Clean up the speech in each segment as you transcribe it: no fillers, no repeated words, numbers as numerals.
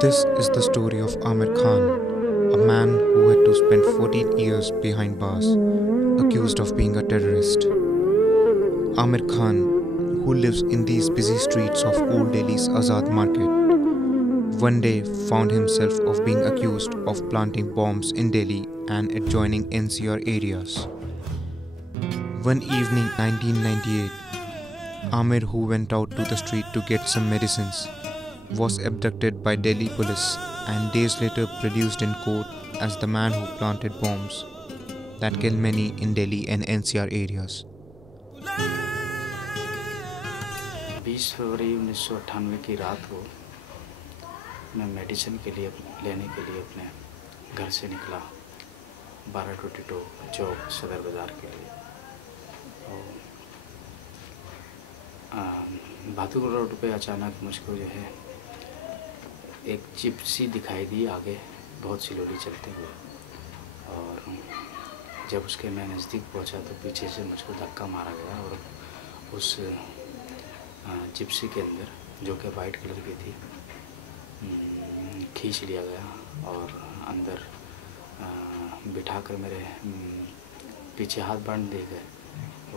This is the story of Amir Khan, a man who had to spend 14 years behind bars, accused of being a terrorist. Amir Khan, who lives in these busy streets of Old Delhi's Azad Market, one day found himself of being accused of planting bombs in Delhi and adjoining NCR areas. One evening 1998, Amir, who went out to the street to get some medicines, was abducted by Delhi police and days later produced in court as the man who planted bombs that killed many in Delhi and NCR areas. 20 फरवरी 1998 की रात को मैं medicine के लिए लेने के लिए अपने घर से निकला 1222 चौक सदर बाज़ार के लिए। भातुकुल रोड पे अचानक मुझको जो है एक जिप्सी दिखाई दी आगे बहुत स्लोली चलते हुए, और जब उसके मैं नज़दीक पहुंचा तो पीछे से मुझको धक्का मारा गया और उस जिप्सी के अंदर, जो कि वाइट कलर की थी, खींच लिया गया और अंदर बिठाकर मेरे पीछे हाथ बांध दिए गए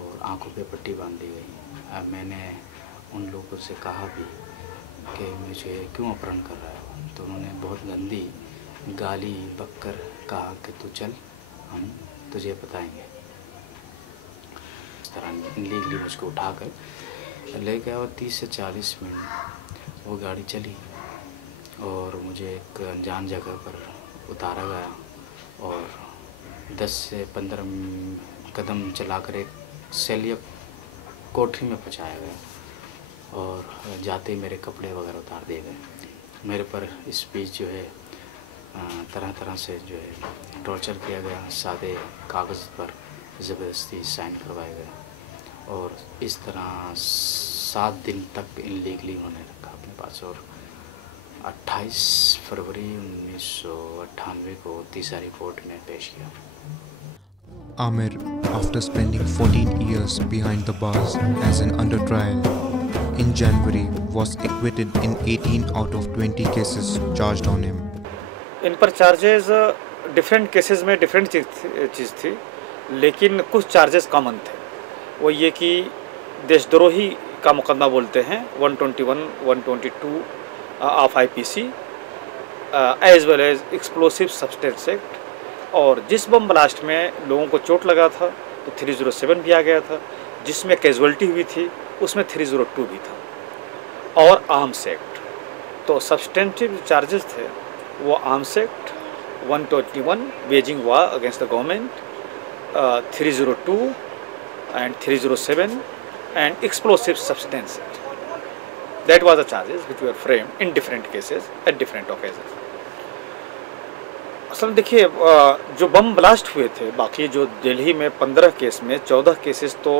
और आंखों पे पट्टी बांध दी गई। अब मैंने उन लोगों से कहा भी कि मुझे क्यों अपहरण कर रहा है, तो उन्होंने बहुत गंदी गाली बककर कहा कि तू चल, हम तुझे बताएंगे। इस तरह लीगली मुझको उठाकर ले गया और 30 से 40 मिनट वो गाड़ी चली और मुझे एक अनजान जगह पर उतारा गया और 10 से 15 कदम चलाकर एक सेल या कोठरी में पहुंचाया गया और जाते ही मेरे कपड़े वगैरह उतार दिए गए। मेरे पर इस बीच जो है तरह तरह से जो है टॉर्चर किया गया, सादे कागज़ पर ज़बरदस्ती साइन करवाए गए और इस तरह 7 दिन तक इनलीगली उन्होंने रखा अपने पास। और 28 फरवरी 1998 को तीसरी कोर्ट में पेश किया। Amir, after spending 14 years behind the bars as an under trial, in January was acquitted in 18 out of 20 cases charged on him. इन पर चार्जेस डिफरेंट केसेस में डिफरेंट चीज़ थी, लेकिन कुछ चार्जेस कॉमन थे। वो ये कि देशद्रोही का मुकदमा बोलते हैं 121, 122 of IPC as well as explosive substance act. और जिस बम ब्लास्ट में लोगों को चोट लगा था तो 307 भी आ गया था, जिसमें कैजुअल्टी हुई थी उसमें 302 भी था, और आर्म्स एक्ट। तो सब्सटेंटिव चार्जेस थे वो arms act 121 waging war against the government, 302 and 307 and explosive substance act. That was the charges which were framed in different cases at different occasions. असल देखिए, जो बम ब्लास्ट हुए थे, बाकी जो दिल्ली में 15 केस में 14 केसेस तो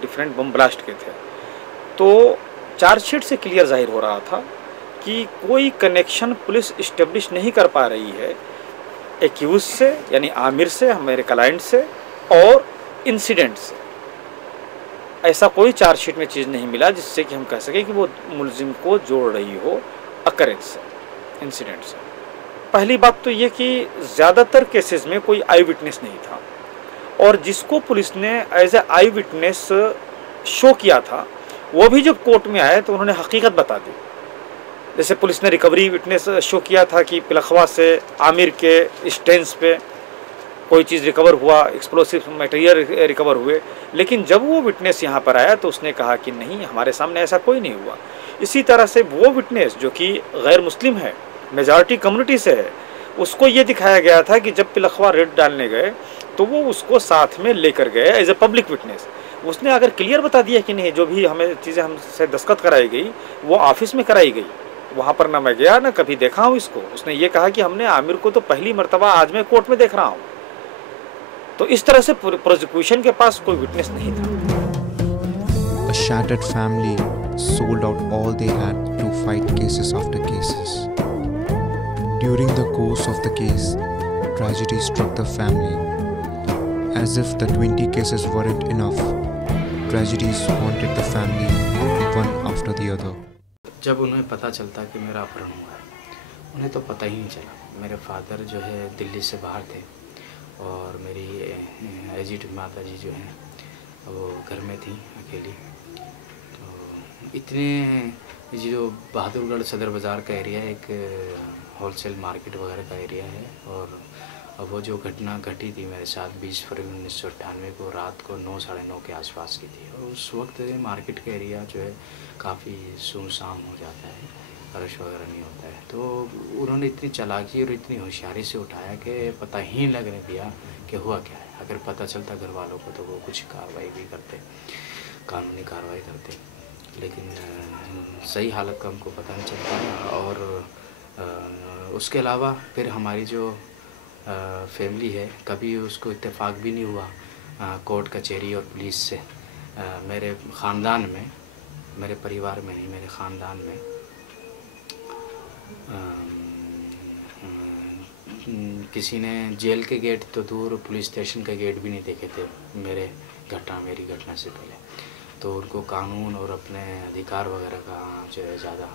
डिफरेंट बम ब्लास्ट के थे, तो चार्जशीट से क्लियर जाहिर हो रहा था कि कोई कनेक्शन पुलिस इस्टेब्लिश नहीं कर पा रही है एक्यूज से, यानी आमिर से, हमारे क्लाइंट से, और इंसिडेंट से। ऐसा कोई चार्जशीट में चीज़ नहीं मिला जिससे कि हम कह सकें कि वो मुलजिम को जोड़ रही हो अकरेंस से, इंसिडेंट से। पहली बात तो ये कि ज़्यादातर केसेस में कोई आई विटनेस नहीं था, और जिसको पुलिस ने as a eye witness show किया था वो भी जब कोर्ट में आए तो उन्होंने हकीकत बता दी। जैसे पुलिस ने रिकवरी विटनेस शो किया था कि पिलखवा से आमिर के स्टेंस पे कोई चीज़ रिकवर हुआ, एक्सप्लोसिव मटेरियल रिकवर हुए, लेकिन जब वो विटनेस यहाँ पर आया तो उसने कहा कि नहीं, हमारे सामने ऐसा कोई नहीं हुआ। इसी तरह से वो विटनेस जो कि गैर मुस्लिम है, मेजॉरिटी कम्युनिटी से है, उसको ये दिखाया गया था कि जब पिलखवा रेड डालने गए तो वो उसको साथ में लेकर गए एज ए पब्लिक विटनेस। उसने अगर क्लियर बता दिया कि नहीं, जो भी हमें चीज़ें हमसे दस्तखत कराई गई वो ऑफिस में कराई गई, वहाँ पर ना मैं गया ना कभी देखा हूँ इसको। उसने ये कहा कि हमने आमिर को तो पहली मर्तबा आज मैं कोर्ट में देख रहा हूँ। तो इस तरह से प्रोसिक्यूशन के पास कोई विटनेस नहीं था। A shattered family sold out all they had to fight cases after cases. During the course of the case, tragedy struck the family. As if the 20 cases weren't enough, tragedies haunted the family, one after the other. जब उन्हें पता चलता कि मेरा अपहरण हुआ है उन्हें तो पता ही नहीं चला। मेरे फादर जो है दिल्ली से बाहर थे और मेरी एजिड माता जी जो हैं वो घर में थी अकेली। तो इतने जो बहादुरगढ़ सदर बाज़ार का एरिया एक होलसेल मार्केट वगैरह का एरिया है। और अब वो जो घटना घटी थी मेरे साथ 20 फरवरी 1998 को रात को 9 साढ़े 9 के आसपास की थी। और उस वक्त मार्केट का एरिया जो है काफ़ी सुनसान हो जाता है, रश वगैरह नहीं होता है। तो उन्होंने इतनी चालाकी और इतनी होशियारी से उठाया कि पता ही नहीं लगने दिया कि हुआ क्या है। अगर पता चलता घर वालों को तो वो कुछ कार्रवाई भी करते, कानूनी कार्रवाई करते, लेकिन सही हालत का हमको पता नहीं चलता। और उसके अलावा फिर हमारी जो फैमिली है कभी उसको इत्तेफाक भी नहीं हुआ कोर्ट कचहरी और पुलिस से। मेरे ख़ानदान में, मेरे परिवार में नहीं, मेरे ख़ानदान में किसी ने जेल के गेट तो दूर पुलिस स्टेशन के गेट भी नहीं देखे थे मेरी घटना से पहले। तो उनको कानून और अपने अधिकार वगैरह का जो है ज़्यादा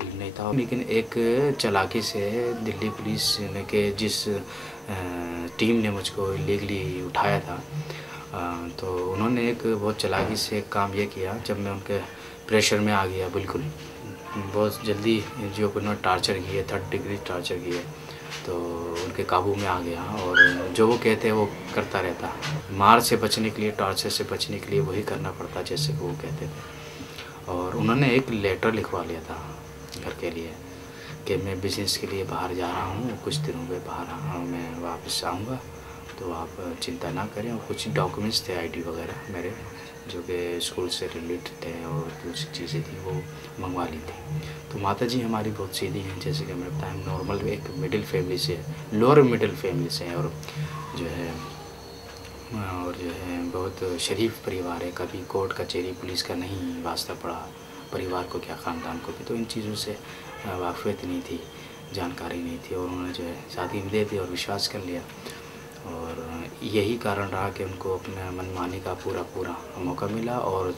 इल्म नहीं था। लेकिन एक चालाकी से दिल्ली पुलिस ने के जिस टीम ने मुझको इलीगली उठाया था, तो उन्होंने एक बहुत चालाकी से एक काम ये किया। जब मैं उनके प्रेशर में आ गया, बिल्कुल बहुत जल्दी जो उन्होंने टार्चर किए, 3rd डिग्री टार्चर किए, तो उनके काबू में आ गया। और जो वो कहते हैं वो करता रहता। मार से बचने के लिए, टार्चर से बचने के लिए वही करना पड़ता जैसे कि वो कहते थे। और उन्होंने एक लेटर लिखवा लिया था घर के लिए कि मैं बिज़नेस के लिए बाहर जा रहा हूँ, कुछ दिनों में बाहर मैं वापस आऊँगा, तो आप चिंता ना करें। और कुछ डॉक्यूमेंट्स थे आईडी वगैरह मेरे जो कि स्कूल से रिलेटेड थे और कुछ चीज़ें थी वो मंगवा ली थी। तो माता जी हमारी बहुत सीधी हैं, जैसे कि मैंने बताया, नॉर्मल एक मिडिल फैमिली से, लोअर मिडिल फैमिली से हैं। और जो है बहुत शरीफ परिवार है। कभी कोर्ट कचहरी पुलिस का नहीं वास्ता पड़ा परिवार को, क्या ख़ानदान को भी। तो इन चीज़ों से वाक़फ़ियत नहीं थी, जानकारी नहीं थी, और उन्होंने जो है शादी में दे दी और विश्वास कर लिया। और यही कारण रहा कि उनको अपने मनमानी का पूरा मौका मिला। और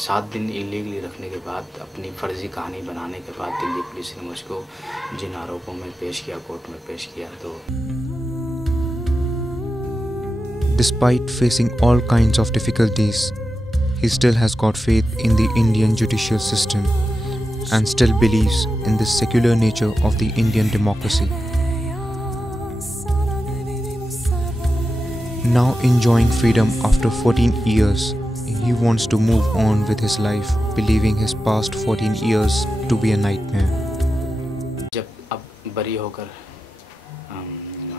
7 दिन इलीगली रखने के बाद, अपनी फ़र्ज़ी कहानी बनाने के बाद दिल्ली पुलिस ने मुझको जिन आरोपों में पेश किया, कोर्ट में पेश किया। तो Despite facing all kinds of difficulties, he still has got faith in the Indian judicial system and still believes in the secular nature of the Indian democracy. Now enjoying freedom after 14 years, he wants to move on with his life, believing his past 14 years to be a nightmare. जब अब बरी होकर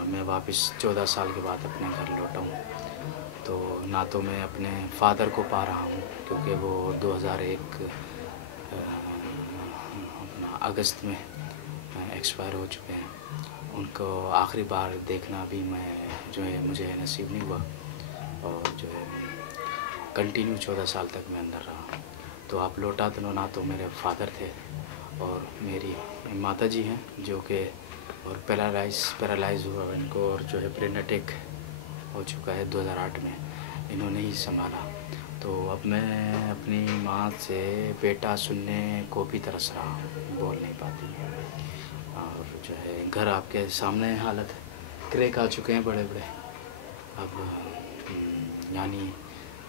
मैं वापस 14 साल के बाद अपने घर लौटा हूँ, तो ना तो मैं अपने फादर को पा रहा हूँ, क्योंकि वो 2001 अपना अगस्त में एक्सपायर हो चुके हैं। उनको आखिरी बार देखना भी मैं जो है मुझे नसीब नहीं हुआ। और जो है कंटिन्यू 14 साल तक मैं अंदर रहा। तो आप लौटा तो ना तो मेरे फादर थे और मेरी माता जी हैं जो कि और पैरालाइज हुआ इनको, और जो है ब्रेन अटैक हो चुका है 2008 में, इन्होंने ही संभाला। तो अब मैं अपनी माँ से बेटा सुनने को भी तरस रहा हूँ, बोल नहीं पाती है। और जो है घर आपके सामने हालत, क्रैक आ चुके हैं बड़े बड़े। अब यानी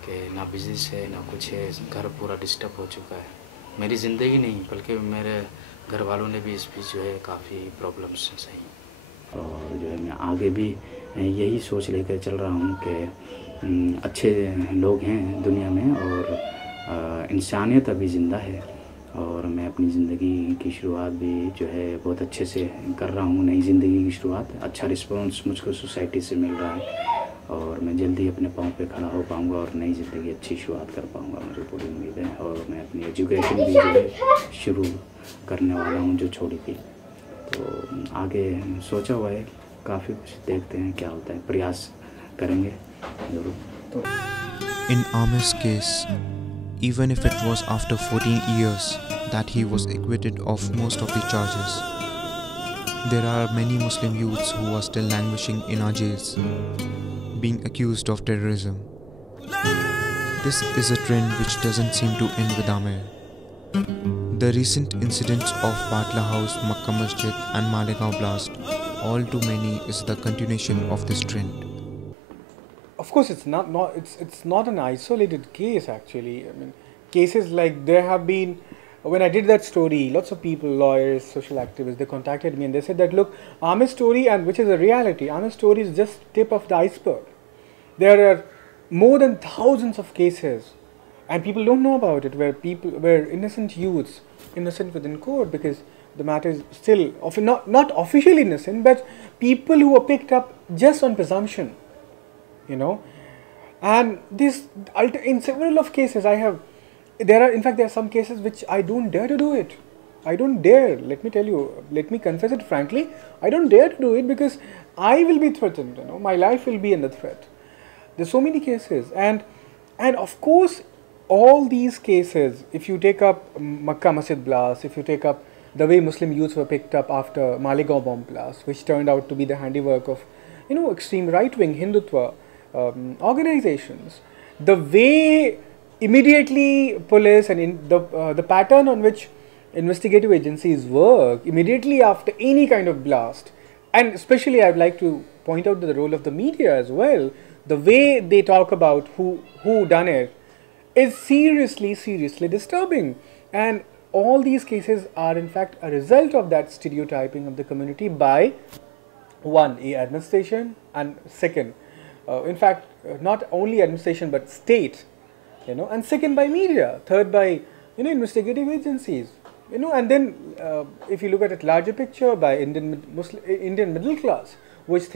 कि ना बिजनेस है ना कुछ है, घर पूरा डिस्टर्ब हो चुका है। मेरी ज़िंदगी नहीं बल्कि मेरे घर वालों ने भी इस बीच जो है काफ़ी प्रॉब्लम्स सही। और जो है मैं आगे भी यही सोच लेकर चल रहा हूँ कि अच्छे लोग हैं दुनिया में और इंसानियत अभी ज़िंदा है। और मैं अपनी ज़िंदगी की शुरुआत भी जो है बहुत अच्छे से कर रहा हूँ। नई ज़िंदगी की शुरुआत, अच्छा रिस्पॉन्स मुझको सोसाइटी से मिल रहा है और मैं जल्दी अपने पाँव पे खड़ा हो पाऊँगा और नई ज़िंदगी अच्छी शुरुआत कर पाऊँगा, मुझे पूरी उम्मीद है। और मैं अपनी एजुकेशन भी जो है शुरू करने वाला हूँ जो छोड़ी थी। तो आगे सोचा हुआ है काफ़ी कुछ, देखते हैं क्या होता है, प्रयास करेंगे ज़रूर। In Amir's case, even if it was after 14 years that he was acquitted of most of the charges, there are many Muslim youths who are still languishing in our jails, being accused of terrorism. This is a trend which doesn't seem to end with Amir. The recent incidents of Batla House, Makkah Masjid and Malegaon blast, all too many, is the continuation of this trend. Of course, it's not an isolated case actually. I mean, cases like there have been. When I did that story, lots of people, lawyers, social activists, they contacted me and they said that look, Amir's story, and which is a reality, Amir's story is just tip of the iceberg. There are more than thousands of cases, and people don't know about it, where innocent youths, innocent within court, because the matter is still not officially innocent, but people who are picked up just on presumption, you know. And this, in several of cases, there are some cases which I don't dare to do it. I don't dare, let me confess it frankly, I don't dare to do it because I will be threatened, you know, my life will be under threat. There's so many cases, and of course, all these cases, if you take up Makkah Masjid blast, if you take up the way Muslim youths were picked up after Malegaon bomb blast, which turned out to be the handiwork of, you know, extreme right-wing Hindutva organizations, the way immediately police and the pattern on which investigative agencies work immediately after any kind of blast, and especially I'd like to point out the role of the media as well, the way they talk about who done it is seriously disturbing. And all these cases are in fact a result of that stereotyping of the community by one, administration, and second, in fact, not only administration but state, you know, and second by media, third by, you know, investigative agencies, you know, and then if you look at it larger picture, by Indian middle class, which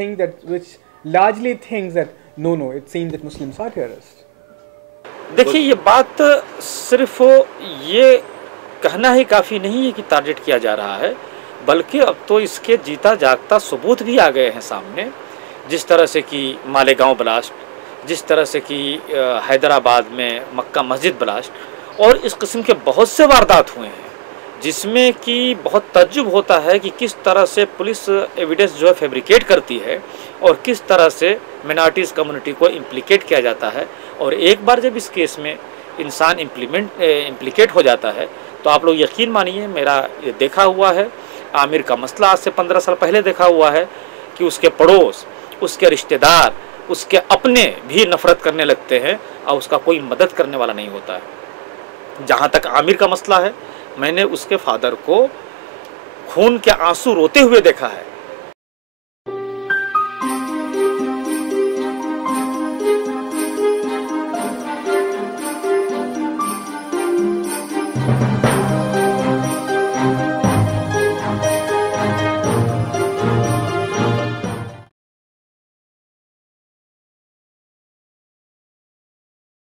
largely thinks that no, it seems that Muslims are terrorists. देखिए, ये बात सिर्फ ये कहना ही काफ़ी नहीं है कि टारगेट किया जा रहा है, बल्कि अब तो इसके जीता जागता सबूत भी आ गए हैं सामने, जिस तरह से कि मालेगांव ब्लास्ट, जिस तरह से कि हैदराबाद में मक्का मस्जिद ब्लास्ट, और इस किस्म के बहुत से वारदात हुए हैं, जिसमें कि बहुत तज्जुब होता है कि किस तरह से पुलिस एविडेंस जो है फैब्रिकेट करती है और किस तरह से मिनॉरिटीज़ कम्युनिटी को इम्प्लिकेट किया जाता है। और एक बार जब इस केस में इंसान इम्प्लिकेट हो जाता है तो आप लोग यकीन मानिए, मेरा ये देखा हुआ है, आमिर का मसला आज से 15 साल पहले देखा हुआ है कि उसके पड़ोस, उसके रिश्तेदार, उसके अपने भी नफ़रत करने लगते हैं और उसका कोई मदद करने वाला नहीं होता है। जहाँ तक आमिर का मसला है, मैंने उसके फादर को खून के आंसू रोते हुए देखा है।